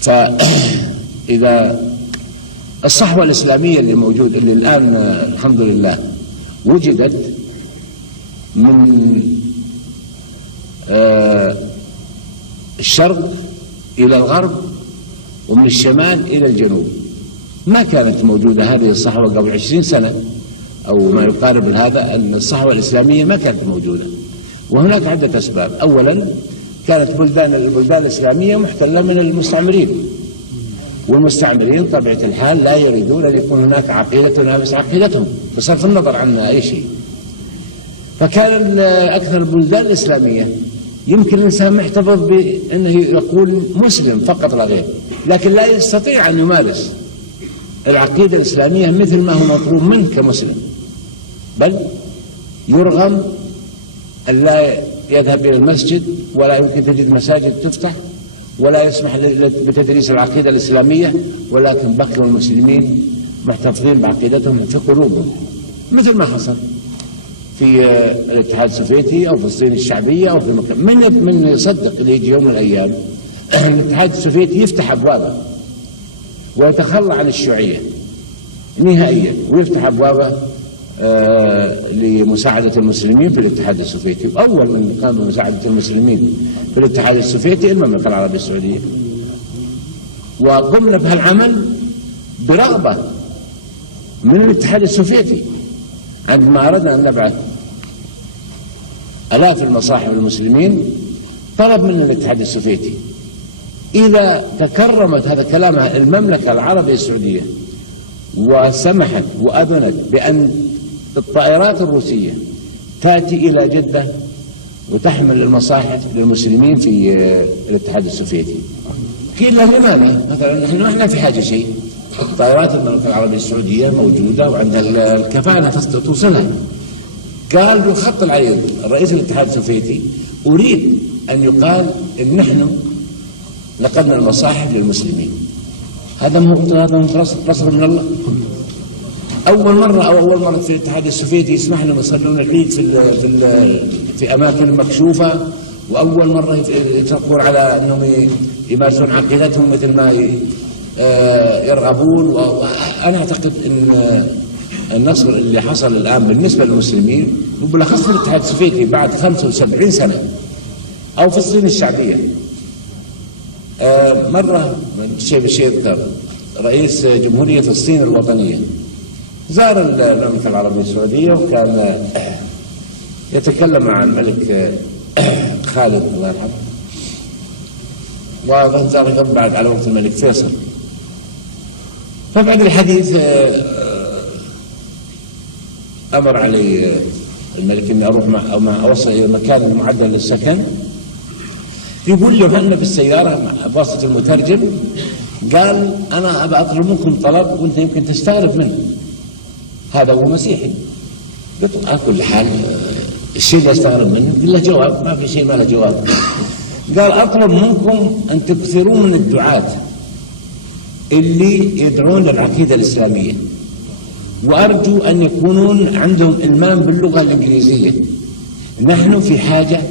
فإذا الصحوة الإسلامية اللي موجودة اللي الآن الحمد لله وجدت من الشرق إلى الغرب ومن الشمال إلى الجنوب، ما كانت موجودة هذه الصحوة قبل 20 سنة أو ما يقارب هذا. أن الصحوة الإسلامية ما كانت موجودة، وهناك عدة أسباب. أولا كانت البلدان الإسلامية محتلة من المستعمرين، والمستعمرين طبيعة الحال لا يريدون أن يكون هناك عقيدة تنافس عقيدتهم بصرف النظر عن أي شيء. فكان أكثر البلدان الإسلامية يمكن الإنسان محتفظ بأنه يقول مسلم فقط لا غير، لكن لا يستطيع أن يمارس العقيدة الإسلامية مثل ما هو مطلوب منه كمسلم، بل يرغم أن لا يذهب إلى المسجد، ولا يمكن تجد مساجد تفتح، ولا يسمح بتدريس العقيدة الإسلامية، ولكن بقوا المسلمين محتفظين بعقيدتهم في قلوبهم، مثل ما حصل في الاتحاد السوفيتي أو في الصين الشعبية أو في مكان. من يصدق اللي يجي يوم من الأيام الاتحاد السوفيتي يفتح أبوابه ويتخلى عن الشيوعية نهائيا، ويفتح أبوابه لمساعدة المسلمين في الاتحاد السوفيتي. أول من قام بمساعدة المسلمين في الاتحاد السوفيتي المملكة العربية السعودية، وقمنا بهالعمل برغبة من الاتحاد السوفيتي. عندما أردنا أن نبعث آلاف المصاحف المسلمين طلب منا الاتحاد السوفيتي إذا تكرمت هذا كلام المملكة العربية السعودية وسمحت وأذنت بأن الطائرات الروسية تأتي إلى جدة وتحمل المصاحف للمسلمين في الاتحاد السوفيتي، قيل له لماذا؟ مثلا نحن ما احنا في حاجة شيء، طائرات المملكة العربية السعودية موجودة وعندها الكفاءة توصلها. قال له خط العريض رئيس الاتحاد السوفيتي: أريد أن يقال إن نحن نقلنا المصاحف للمسلمين. هذا نصر من الله. أول مرة في الاتحاد السوفيتي يسمح لهم يصلون العيد في أماكن مكشوفة، وأول مرة يتركون على أنهم يمارسون عقيدتهم مثل ما يرغبون. وأنا أعتقد أن النصر اللي حصل الآن بالنسبة للمسلمين وبالأخص في الاتحاد السوفيتي بعد 75 سنة، أو في الصين الشعبية. مرة شيء يذكر رئيس جمهورية الصين الوطنية زار المملكة العربية السعودية، وكان يتكلم مع الملك خالد الله يرحمه، وزار قبل بعد على وقت الملك فيصل. فبعد الحديث أمر علي الملك أني أروح مع أوصل إلى مكان معدل للسكن. يقول له أنا في السيارة بواسطة المترجم، قال: أنا أبى أطلب منكم طلب وأنت يمكن تستغرب منه. هذا هو مسيحي. قلت على كل حال الشيء اللي أستغرب منه له جواب، ما في شيء ما له جواب. قال: أطلب منكم أن تكثروا من الدعاة اللي يدعون للعقيدة الإسلامية، وأرجو أن يكونون عندهم إلمام باللغة الإنجليزية. نحن في حاجة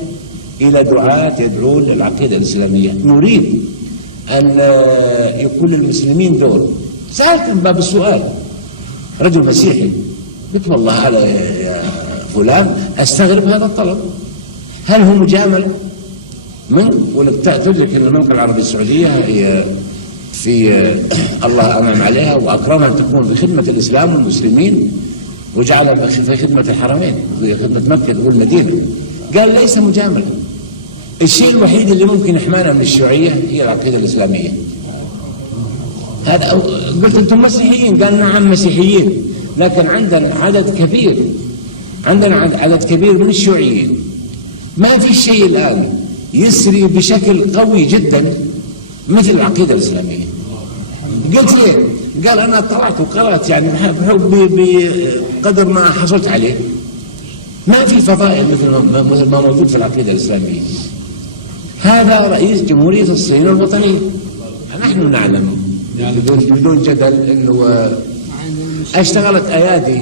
إلى دعاة يدعون للعقيدة الإسلامية، نريد أن يكون للمسلمين دور. سألت من باب السؤال رجل مسيحي، قلت: والله على يا فلان أستغرب هذا الطلب، هل هو مجامل منك؟ تدرك أن المملكة العربية السعودية هي في الله أنعم عليها وأكرمها أن تكون في خدمة الإسلام والمسلمين، وجعلها في خدمة الحرمين، في خدمة مكة والمدينة. قال: ليس مجامل، الشيء الوحيد اللي ممكن يحمانا من الشيوعية هي العقيدة الإسلامية. هذا قلت: أنتم مسيحيين؟ قال: نعم مسيحيين، لكن عندنا عدد كبير من الشيوعيين. ما في شيء الآن يسري بشكل قوي جدا مثل العقيدة الإسلامية. قلت: ليه؟ قال: أنا طلعت وقرأت يعني بقدر ما حصلت عليه، ما في فضائل مثل ما موجود في العقيدة الإسلامية. هذا رئيس جمهورية الصين الوطنية. نحن نعلم بدون جدل أنه اشتغلت أيادي،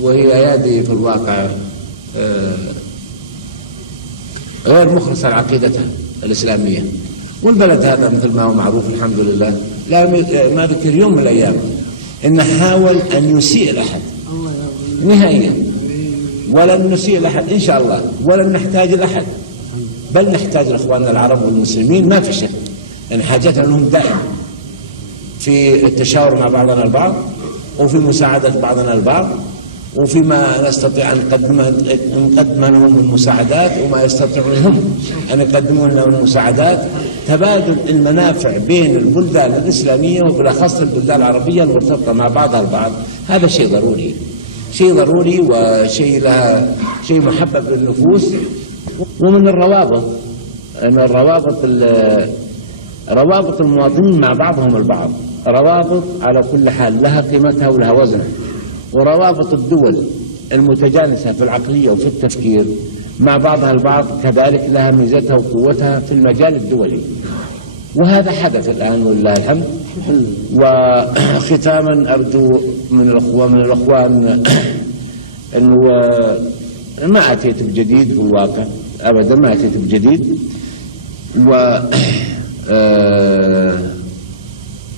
وهي أيادي في الواقع غير مخلصة لعقيدتها الإسلامية، والبلد هذا مثل ما هو معروف الحمد لله لا ما ذكر يوم من الأيام إنه حاول أن يسيء لأحد نهائيا، ولن نسيء لأحد إن شاء الله، ولن نحتاج لأحد، بل نحتاج لإخواننا العرب والمسلمين ما في شك، لأن حاجتنا لهم دائما في التشاور مع بعضنا البعض، وفي مساعدة بعضنا البعض، وفيما نستطيع أن نقدم لهم المساعدات، وما يستطيعون هم أن يقدمون لهم المساعدات. تبادل المنافع بين البلدان الإسلامية وبالأخص البلدان العربية المرتبطة مع بعضها البعض، هذا شيء ضروري، شيء ضروري وشيء لها شيء محبب للنفوس. ومن الروابط أن روابط المواطنين مع بعضهم البعض روابط على كل حال لها قيمتها ولها وزنها، وروابط الدول المتجانسة في العقلية وفي التفكير مع بعضها البعض كذلك لها ميزتها وقوتها في المجال الدولي، وهذا حدث الآن ولله الحمد. وختاما أرجو من الأخوان أنه ما أتيت بجديد في الواقع أبدا، ما أتيت بجديد. و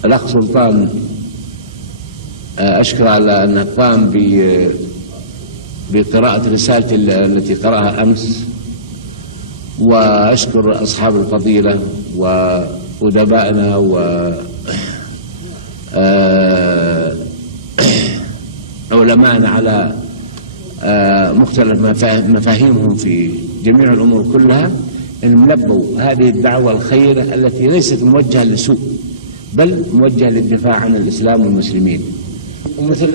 الأخ سلطان أشكر على أنه قام بقراءة رسالتي التي قرأها أمس، وأشكر أصحاب الفضيلة وأدبائنا وعلمائنا على مختلف مفاهيمهم في جميع الأمور كلها، أنهم لبوا هذه الدعوة الخيرة التي ليست موجهة لسوء بل موجهة للدفاع عن الإسلام والمسلمين. ومثل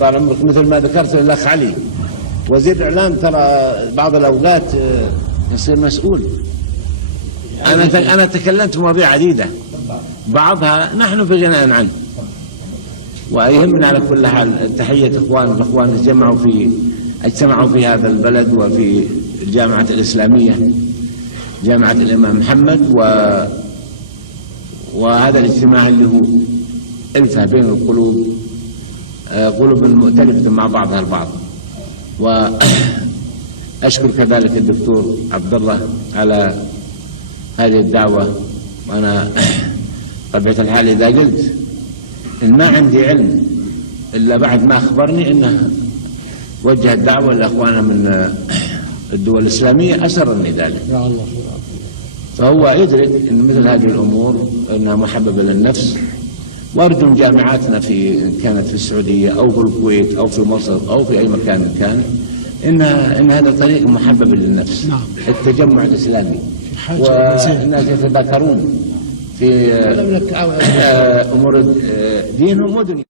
طال عمرك مثل ما ذكرت الأخ علي وزير الإعلام، ترى بعض الأوقات يصير مسؤول. أنا تكلمت في مواضيع عديدة بعضها نحن في غنى عنه، ويهمنا على كل حال تحية الإخوان اجتمعوا في هذا البلد وفي الجامعة الإسلامية جامعة الإمام محمد، وهذا الاجتماع اللي هو ألفة بين القلوب، قلوب مؤتلفة مع بعضها البعض. وأشكر كذلك الدكتور عبد الله على هذه الدعوة. وأنا طبيعة الحال إذا قلت إن ما عندي علم إلا بعد ما أخبرني إنه وجه الدعوة لأخوانا من الدول الإسلامية أسرني ذلك. فهو يدرك أن مثل هذه الأمور أنها محببة للنفس، وأرجو من جامعاتنا كانت في السعودية أو في الكويت أو في مصر أو في أي مكان كان إن هذا طريق محبب للنفس. نعم. التجمع الإسلامي والناس يتذاكرون في أمور دينهم ودنيا.